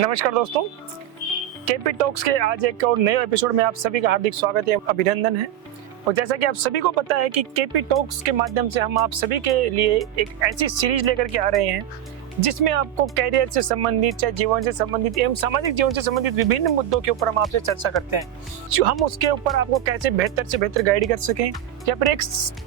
नमस्कार दोस्तों, KP talks के आज एक और नए एपिसोड में आप सभी का हार्दिक स्वागत है, अभिनंदन है। और जैसा कि आप सभी को पता है कि केपी टॉक्स के माध्यम से हम आप सभी के लिए एक ऐसी सीरीज लेकर के आ रहे हैं जिसमें आपको कैरियर से संबंधित, चाहे जीवन से संबंधित एवं सामाजिक जीवन से संबंधित विभिन्न मुद्दों के ऊपर हम आपसे चर्चा करते हैं। जो हम उसके ऊपर आपको कैसे बेहतर से बेहतर गाइड कर सकें या फिर एक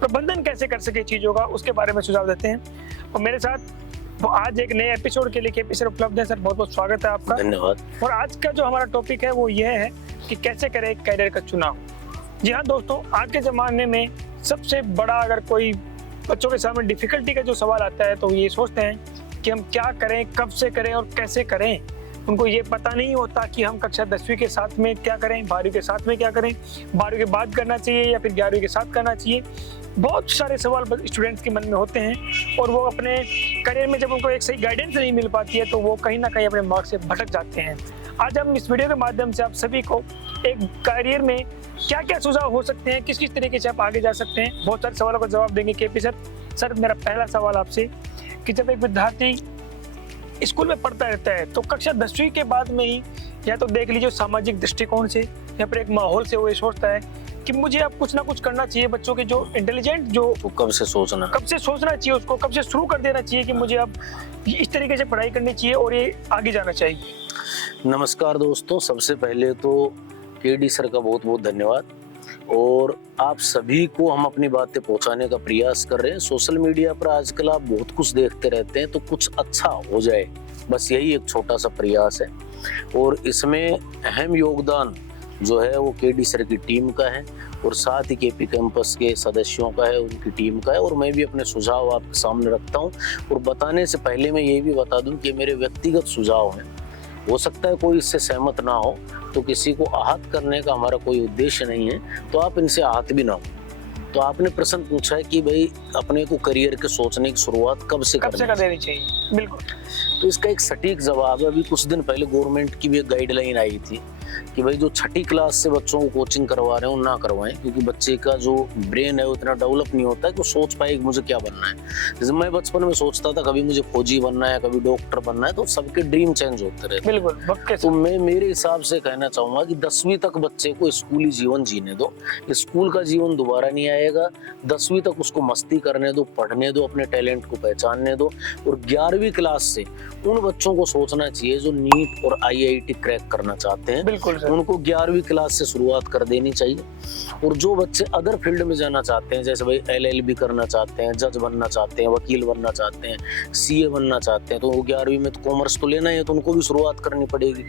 प्रबंधन कैसे कर सके चीजों का, उसके बारे में सुझाव देते हैं। और मेरे साथ वो आज एक नए एपिसोड के लिए केपी सर उपलब्ध है। सर बहुत बहुत स्वागत है आपका। धन्यवाद। और आज का जो हमारा टॉपिक है वो ये है कि कैसे करें एक कैरियर का चुनाव। जी हाँ दोस्तों, आज के ज़माने में सबसे बड़ा अगर कोई बच्चों के सामने डिफिकल्टी का जो सवाल आता है तो ये सोचते हैं कि हम क्या करें, कब से करें और कैसे करें। उनको ये पता नहीं होता कि हम कक्षा 10वीं के साथ में क्या करें, 12वीं के साथ में क्या करें, 12वीं के बाद करना चाहिए या फिर 11वीं के साथ करना चाहिए। बहुत सारे सवाल स्टूडेंट्स के मन में होते हैं और वो अपने करियर में जब उनको एक सही गाइडेंस नहीं मिल पाती है तो वो कहीं ना कहीं अपने मार्ग से भटक जाते हैं। आज हम इस वीडियो के माध्यम से आप सभी को एक करियर में क्या क्या सुझाव हो सकते हैं, किस किस तरीके से आप आगे जा सकते हैं, बहुत सारे सवालों का जवाब देंगे केपी सर। सर मेरा पहला सवाल आपसे कि जब एक विद्यार्थी स्कूल में पढ़ता रहता है तो कक्षा 10वीं के बाद में ही या तो देख लीजिए सामाजिक दृष्टिकोण से या फिर एक माहौल से वो ये सोचता है कि मुझे अब कुछ ना कुछ करना चाहिए। बच्चों के जो इंटेलिजेंट जो कब से सोचना चाहिए, उसको कब से शुरू कर देना चाहिए कि मुझे अब इस तरीके से पढ़ाई करनी चाहिए और ये आगे जाना चाहिए। नमस्कार दोस्तों, सबसे पहले तो केडी सर का बहुत बहुत धन्यवाद। और आप सभी को हम अपनी बातें पहुंचाने का प्रयास कर रहे हैं। सोशल मीडिया पर आजकल आप बहुत कुछ देखते रहते हैं, तो कुछ अच्छा हो जाए, बस यही एक छोटा सा प्रयास है। और इसमें अहम योगदान जो है वो केडी सर की टीम का है और साथ ही केपी कैंपस के सदस्यों का है, उनकी टीम का है। और मैं भी अपने सुझाव आपके सामने रखता हूं। और बताने से पहले मैं ये भी बता दूं कि मेरे व्यक्तिगत सुझाव हैं, हो सकता है कोई इससे सहमत ना हो, तो किसी को आहत करने का हमारा कोई उद्देश्य नहीं है, तो आप इनसे आहत भी ना हो। तो आपने प्रश्न पूछा है कि भाई अपने को करियर के सोचने की शुरुआत कब से कर देनी चाहिए। बिल्कुल, तो इसका एक सटीक जवाब है। अभी कुछ दिन पहले गवर्नमेंट की भी एक गाइडलाइन आई थी कि भाई जो 6ठी क्लास से बच्चों को कोचिंग करवा रहे हो ना करवाएं, क्योंकि बच्चे का जो ब्रेन है वो इतना डेवलप नहीं होता है कि वो सोच पाए कि मुझे क्या बनना है। जैसे मैं बचपन में सोचता था कभी मुझे फौजी बनना है, कभी डॉक्टर बनना है, तो सबके ड्रीम चेंज होते रहते। बिल्कुल। तो मैं मेरे हिसाब से कहना चाहूंगा कि 10वीं तक बच्चे को स्कूली जीवन जीने दो। स्कूल का जीवन दोबारा नहीं आएगा। 10वीं तक उसको मस्ती करने दो, पढ़ने दो, अपने टैलेंट को पहचानने दो। और 11वीं क्लास से उन बच्चों को सोचना चाहिए जो नीट और IIT क्रैक करना चाहते हैं। बिल्कुल सर। उनको 11वीं क्लास से शुरुआत कर देनी चाहिए। और जो बच्चे अदर फील्ड में जाना चाहते हैं, जैसे भाई LLB करना चाहते हैं, जज बनना चाहते हैं, वकील बनना चाहते हैं, CA बनना चाहते हैं, तो वो 11वीं में तो कॉमर्स तो लेना है, तो उनको भी शुरुआत करनी पड़ेगी।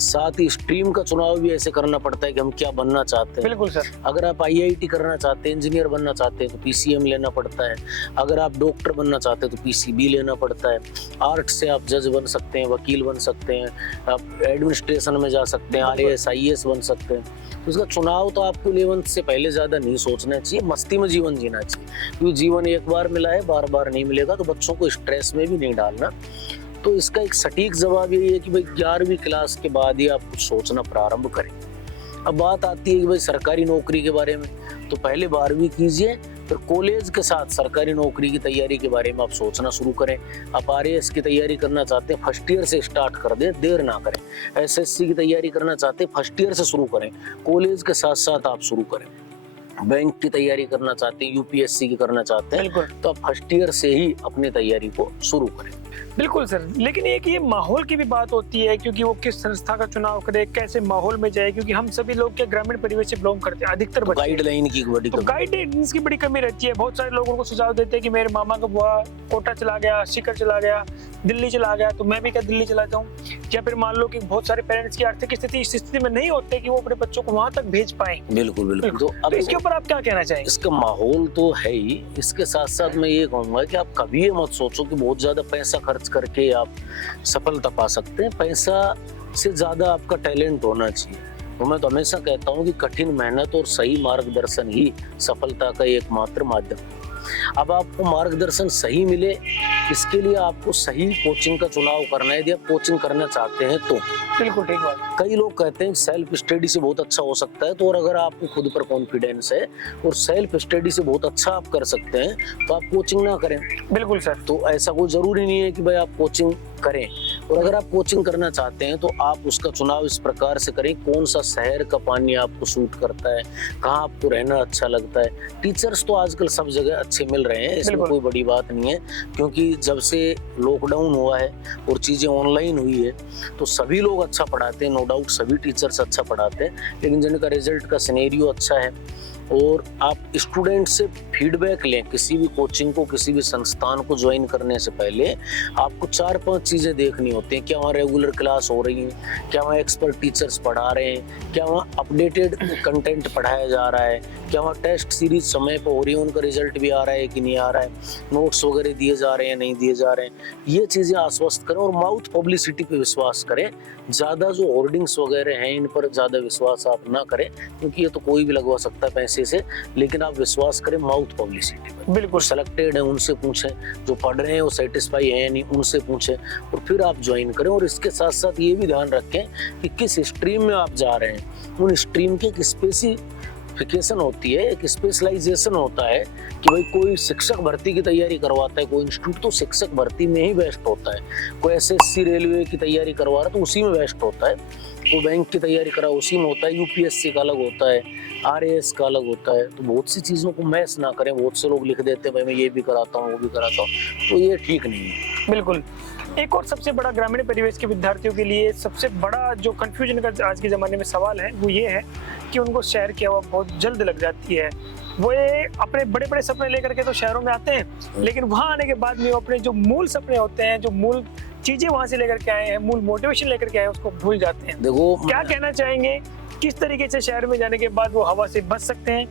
साथ ही स्ट्रीम का चुनाव भी ऐसे करना पड़ता है कि हम क्या बनना चाहते हैं। बिल्कुल सर। अगर आप IIT करना चाहते हैं, इंजीनियर बनना चाहते हैं, तो PCM लेना पड़ता है। अगर आप डॉक्टर बनना चाहते हैं तो PCB लेना पड़ता है। आर्ट से आप जज बन सकते हैं, वकील बन सकते हैं, आप एडमिनिस्ट्रेशन में जा सकते हैं, RAS IAS बन सकते हैं। तो इसका चुनाव तो आपको 11th से पहले ज्यादा नहीं सोचना चाहिए, मस्ती में जीवन जीना चाहिए, क्योंकि जीवन एक बार मिला है, बार बार नहीं मिलेगा। तो बच्चों को स्ट्रेस में भी नहीं डालना। तो इसका एक सटीक जवाब यही है कि भाई 11वीं क्लास के बाद ही आप कुछ सोचना प्रारंभ करें। अब बात आती है कि भाई सरकारी नौकरी के बारे में, तो पहले 12वीं कीजिए, फिर कॉलेज के साथ सरकारी नौकरी की तैयारी के बारे में आप सोचना शुरू करें। आप RAS की तैयारी करना चाहते हैं, फर्स्ट ईयर से स्टार्ट कर दें, देर ना करें। SSC की तैयारी करना चाहते हैं, फर्स्ट ईयर से शुरू करें, कॉलेज के साथ साथ आप शुरू करें। बैंक की तैयारी करना चाहते हैं, UPSC की करना चाहते हैं, तो आप फर्स्ट ईयर से ही अपनी तैयारी को शुरू करें। बिल्कुल सर, लेकिन एक ये माहौल की भी बात होती है, क्योंकि वो किस संस्था का चुनाव करे, कैसे माहौल में जाए, क्योंकि हम सभी लोग के ग्रामीण परिवेश से बिलोंग करते हैं अधिकतर बच्चे। गाइडलाइन की बड़ी कमी, गाइडेंस की बड़ी कमी रहती है। बहुत सारे लोगों को सुझाव देते हैं कि मेरे मामा का बुआ कोटा चला गया, सीकर चला गया, दिल्ली चला गया, तो मैं भी क्या दिल्ली चला जाऊं। या फिर मान लो कि बहुत सारे पेरेंट्स की आर्थिक स्थिति इस स्थिति में नहीं होते कि वो अपने बच्चों को वहां तक भेज पाए। बिल्कुल। तो अब इसके ऊपर आप क्या कहना चाहेंगे? इसका माहौल तो है ही, इसके साथ साथ मैं ये कहूंगा कि आप कभी ये मत सोचो कि बहुत ज्यादा पैसा खर्च करके आप सफलता पा सकते हैं। पैसा से ज्यादा आपका टैलेंट होना चाहिए। तो मैं तो हमेशा कहता हूँ कि कठिन मेहनत और सही मार्गदर्शन ही सफलता का एकमात्र माध्यम है। अब आपको मार्गदर्शन सही मिले, इसके लिए आपको सही कोचिंग का चुनाव करना है। यदि आप कोचिंग करना चाहते हैं तो बिल्कुल ठीक बात। कई लोग कहते हैं सेल्फ स्टडी से बहुत अच्छा हो सकता है, तो और अगर आपको खुद पर कॉन्फिडेंस है और सेल्फ स्टडी से बहुत अच्छा आप कर सकते हैं तो आप कोचिंग ना करें। बिल्कुल सर। तो ऐसा कोई जरूरी नहीं है कि भाई आप कोचिंग करें। और अगर आप कोचिंग करना चाहते हैं तो आप उसका चुनाव इस प्रकार से करें, कौन सा शहर का पानी आपको सूट करता है, कहाँ आपको रहना अच्छा लगता है। टीचर्स तो आजकल सब जगह अच्छे मिल रहे हैं, इसमें कोई बड़ी बात नहीं है, क्योंकि जब से लॉकडाउन हुआ है और चीज़ें ऑनलाइन हुई है तो सभी लोग अच्छा पढ़ाते हैं, नो डाउट सभी टीचर्स अच्छा पढ़ाते हैं, लेकिन जिनका रिजल्ट का सिनेरियो अच्छा है और आप स्टूडेंट से फीडबैक लें। किसी भी कोचिंग को, किसी भी संस्थान को ज्वाइन करने से पहले आपको 4-5 चीज़ें देखनी होती हैं। क्या वहाँ रेगुलर क्लास हो रही है, क्या वहाँ एक्सपर्ट टीचर्स पढ़ा रहे हैं, क्या वहाँ अपडेटेड कंटेंट पढ़ाया जा रहा है, क्या वहाँ टेस्ट सीरीज समय पर हो रही है, उनका रिजल्ट भी आ रहा है कि नहीं आ रहा है, नोट्स वगैरह दिए जा रहे हैं नहीं दिए जा रहे हैं। ये चीज़ें आश्वस्त करें और माउथ पब्लिसिटी पे विश्वास करें। ज़्यादा जो होर्डिंग्स वगैरह हैं इन पर ज़्यादा विश्वास आप ना करें, क्योंकि ये तो कोई भी लगवा सकता है पैसे से, लेकिन आप विश्वास करें माउथ पब्लिसिटी पर। बिल्कुल सेलेक्टेड है उनसे पूछें, जो पढ़ रहे हैं वो सेटिस्फाई है नहीं उनसे पूछें, और फिर आप ज्वाइन करें। और इसके साथ साथ ये भी ध्यान रखें कि किस स्ट्रीम में आप जा रहे हैं, उन स्ट्रीम की एक स्पेसिफिकेशन होती है, एक स्पेशलाइजेशन होता है कि भाई कोई शिक्षक भर्ती की तैयारी करवाता है, कोई इंस्टीट्यूट तो शिक्षक भर्ती में ही बेस्ट होता है, कोई एसएससी रेलवे की तैयारी करवा रहा है तो उसी में बेस्ट होता है, कोई बैंक की तैयारी करा उसी में होता है, यूपीएससी का अलग होता है, आरएएस का अलग होता है। तो बहुत सी चीज़ों को मैच ना करें। बहुत से लोग लिख देते हैं भाई मैं ये भी कराता हूँ वो भी कराता हूँ, तो ये ठीक नहीं है। बिल्कुल। एक और सबसे बड़ा ग्रामीण परिवेश के विद्यार्थियों के लिए सबसे बड़ा जो कंफ्यूजन का आज के ज़माने में सवाल है वो ये है कि उनको शहर की हवा बहुत जल्द लग जाती है। वो ये अपने बड़े बड़े सपने लेकर के तो शहरों में आते हैं, लेकिन वहाँ आने के बाद में वो अपने जो मूल सपने होते हैं, जो मूल चीज़ें वहाँ से लेकर के आए हैं, मूल मोटिवेशन लेकर के आए हैं, उसको भूल जाते हैं। देखो क्या कहना चाहेंगे, किस तरीके से शहर में जाने के बाद वो हवा से बच सकते हैं?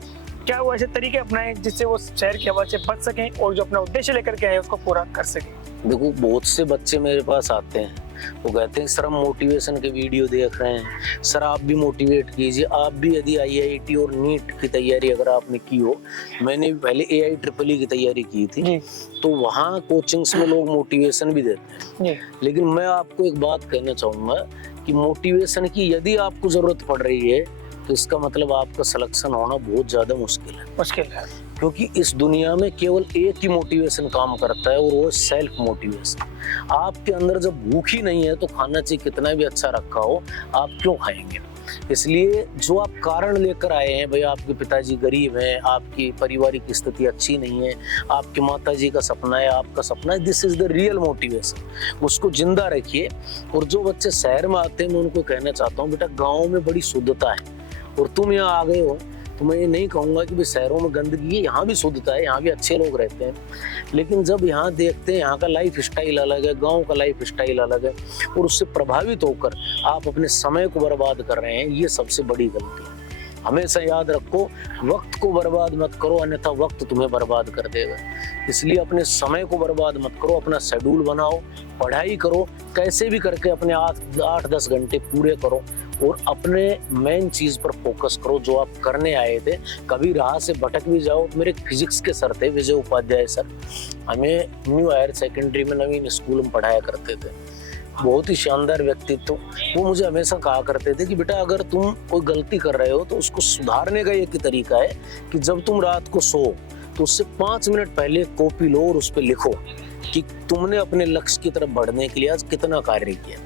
क्या वो ऐसे तरीके अपनाएं जिससे वो शहर की हवा से बच सकें और जो अपना उद्देश्य लेकर के आए उसको पूरा कर सकें? देखो बहुत से बच्चे मेरे पास आते हैं, वो कहते हैं सर हम मोटिवेशन के वीडियो देख रहे हैं, सर आप भी मोटिवेट कीजिए। आप भी यदि आईआईटी और नीट की तैयारी अगर आपने की हो, मैंने पहले AIEEE की तैयारी की थी, तो वहाँ कोचिंग्स में लोग मोटिवेशन भी देते हैं। लेकिन मैं आपको एक बात कहना चाहूँगा कि मोटिवेशन की यदि आपको ज़रूरत पड़ रही है तो इसका मतलब आपका सिलेक्शन होना बहुत ज़्यादा मुश्किल है, क्योंकि इस दुनिया में केवल एक ही मोटिवेशन काम करता है और वो सेल्फ मोटिवेशन। आपके अंदर जब भूख ही नहीं है तो खाना चाहिए कितना भी अच्छा रखा हो, आप क्यों खाएंगे? इसलिए जो आप कारण लेकर आए हैं, भाई आपके पिताजी गरीब हैं, आपकी पारिवारिक स्थिति अच्छी नहीं है, आपकी माताजी का सपना है, आपका सपना है, this is the real motivation, उसको जिंदा रखिए। और जो बच्चे शहर में आते हैं मैं उनको कहना चाहता हूँ बेटा गाँव में बड़ी शुद्धता है, और तुम यहाँ आ गए हो तो मैं ये नहीं कहूँगा कि भाई शहरों में गंदगी है, यहाँ भी शुद्धता है, यहाँ भी अच्छे लोग रहते हैं, लेकिन जब यहाँ देखते हैं यहाँ का लाइफ स्टाइल अलग है, गांव का लाइफ स्टाइल अलग है, और उससे प्रभावित होकर आप अपने समय को बर्बाद कर रहे हैं, ये सबसे बड़ी गलती है। हमेशा याद रखो वक्त को बर्बाद मत करो, अन्यथा वक्त तुम्हें बर्बाद कर देगा। इसलिए अपने समय को बर्बाद मत करो, अपना शेड्यूल बनाओ, पढ़ाई करो, कैसे भी करके अपने 8-10 घंटे पूरे करो और अपने मेन चीज पर फोकस करो जो आप करने आए थे। कभी राह से भटक भी जाओ। मेरे फिजिक्स के सर थे विजय उपाध्याय सर, हमें न्यू हायर सेकेंडरी में नवीन स्कूल में पढ़ाया करते थे, बहुत ही शानदार व्यक्तित्व। वो मुझे हमेशा कहा करते थे कि बेटा अगर तुम कोई गलती कर रहे हो तो उसको सुधारने का एक ही तरीका है कि जब तुम रात को सो तो उससे 5 मिनट पहले कॉपी लो और उस पर लिखो कि तुमने अपने लक्ष्य की तरफ बढ़ने के लिए आज कितना कार्य किया।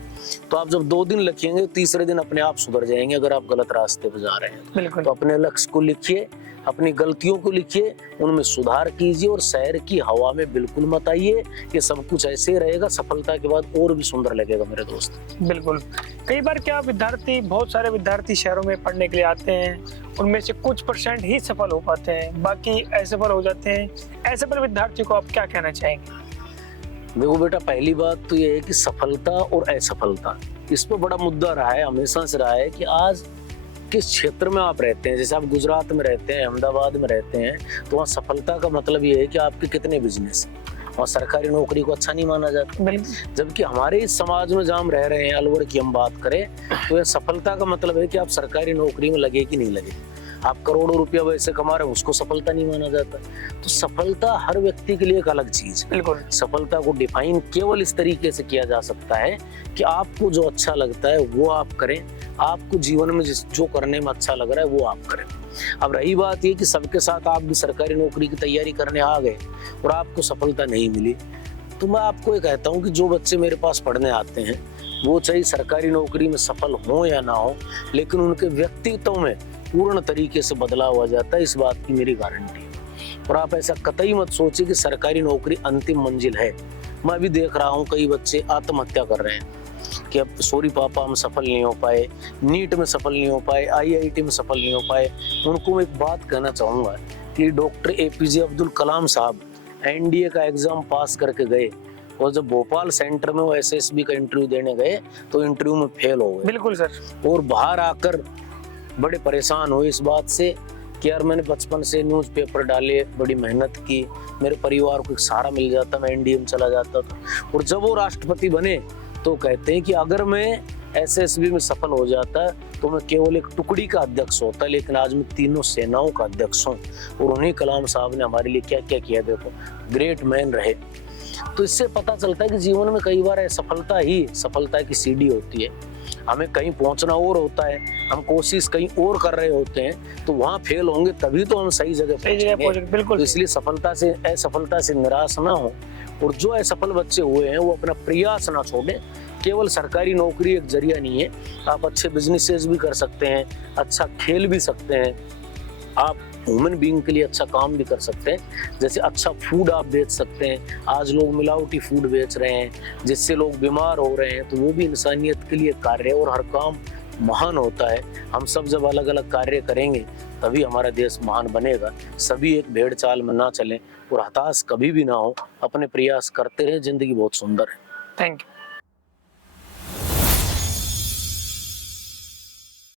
तो आप जब 2 दिन लिखेंगे, तीसरे दिन अपने आप सुधर जाएंगे। अगर आप गलत रास्ते पर जा रहे हैं तो अपने लक्ष्य को लिखिए, अपनी गलतियों को लिखिए, उनमें सुधार कीजिए और शहर की हवा में बिल्कुल मत आइए। ये सब कुछ ऐसे ही रहेगा, सफलता के बाद और भी सुंदर लगेगा मेरे दोस्त। बिल्कुल। कई बार क्या बहुत सारे विद्यार्थी शहरों में पढ़ने के लिए आते हैं, उनमें से कुछ % ही सफल हो पाते हैं, बाकी असफल हो जाते हैं। ऐसे पर विद्यार्थियों को आप क्या कहना चाहेंगे? देखो बेटा, पहली बात तो ये है कि सफलता और असफलता, इस पर बड़ा मुद्दा रहा है, हमेशा से रहा है कि आज किस क्षेत्र में आप रहते हैं। जैसे आप गुजरात में रहते हैं, अहमदाबाद में रहते हैं, तो वहाँ सफलता का मतलब ये है कि आपके कितने बिजनेस हैं। वहाँ सरकारी नौकरी को अच्छा नहीं माना जाता। जबकि हमारे इस समाज में जहाँ हम रह रहे हैं, अलवर की हम बात करें, तो यह सफलता का मतलब है कि आप सरकारी नौकरी में लगे कि नहीं लगे। आप करोड़ों रुपया वैसे कमा रहे हैं, उसको सफलता नहीं माना जाता। तो सफलता हर व्यक्ति के लिए एक अलग चीज है। बिल्कुल। सफलता को डिफाइन केवल इस तरीके से किया जा सकता है कि आपको जो अच्छा लगता है वो आप करें, आपको जीवन में जो करने में अच्छा लग रहा है वो आप करें। अब रही बात ये कि सबके साथ आप भी सरकारी नौकरी की तैयारी करने आ गए और आपको सफलता नहीं मिली, तो मैं आपको ये कहता हूँ कि जो बच्चे मेरे पास पढ़ने आते हैं वो चाहे सरकारी नौकरी में सफल हो या ना हो, लेकिन उनके व्यक्तित्व में पूर्ण तरीके से बदलाव आ जाता है, इस बात की मेरी गारंटी है। और आप ऐसा कतई मत सोचिए कि सरकारी नौकरी अंतिम मंजिल है। मैं भी देख रहा हूँ कई बच्चे आत्महत्या कर रहे हैं कि अब सॉरी पापा हम सफल नहीं हो पाए, नीट में सफल नहीं हो पाए, IIT में सफल नहीं हो पाए। उनको मैं एक बात कहना चाहूँगा कि डॉक्टर APJ अब्दुल कलाम साहब NDA का एग्जाम पास करके गए और जब भोपाल सेंटर में वो SSB का इंटरव्यू देने गए तो इंटरव्यू में फेल हो गए। बिल्कुल सर। और बाहर आकर बड़े परेशान हुए इस बात से कि यार मैंने बचपन से न्यूज़पेपर डाले, बड़ी मेहनत की, मेरे परिवार को एक सहारा मिल जाता, मैं NDA में चला जाता था। और जब वो राष्ट्रपति बने तो कहते हैं कि अगर मैं SSB में सफल हो जाता तो मैं केवल एक टुकड़ी का अध्यक्ष होता, लेकिन आज मैं तीनों सेनाओं का अध्यक्ष हूँ। और उन्हीं कलाम साहब ने हमारे लिए क्या क्या किया, देखो ग्रेट मैन रहे। तो इससे पता चलता है कि जीवन में कई बार असफलता ही सफलता की सीढ़ी होती है। हमें कहीं पहुंचना और होता है, हम कोशिश कहीं और कर रहे होते हैं, तो वहां फेल होंगे तभी तो हम सही जगह पहुंचेंगे। बिल्कुल। तो इसलिए असफलता से निराश ना हो, और जो असफल बच्चे हुए हैं वो अपना प्रयास ना छोड़ें। केवल सरकारी नौकरी एक जरिया नहीं है, आप अच्छे बिजनेसेस भी कर सकते हैं, अच्छा खेल भी सकते हैं, आप ह्यूमन बीइंग के लिए अच्छा काम भी कर सकते हैं। जैसे अच्छा फूड आप बेच सकते हैं, आज लोग मिलावटी फूड बेच रहे हैं जिससे लोग बीमार हो रहे हैं, तो वो भी इंसानियत के लिए कार्य है और हर काम महान होता है। हम सब जब अलग अलग कार्य करेंगे तभी हमारा देश महान बनेगा। सभी एक भेड़ चाल में ना चलें और हताश कभी भी ना हो, अपने प्रयास करते रहें, जिंदगी बहुत सुंदर है। Thank you.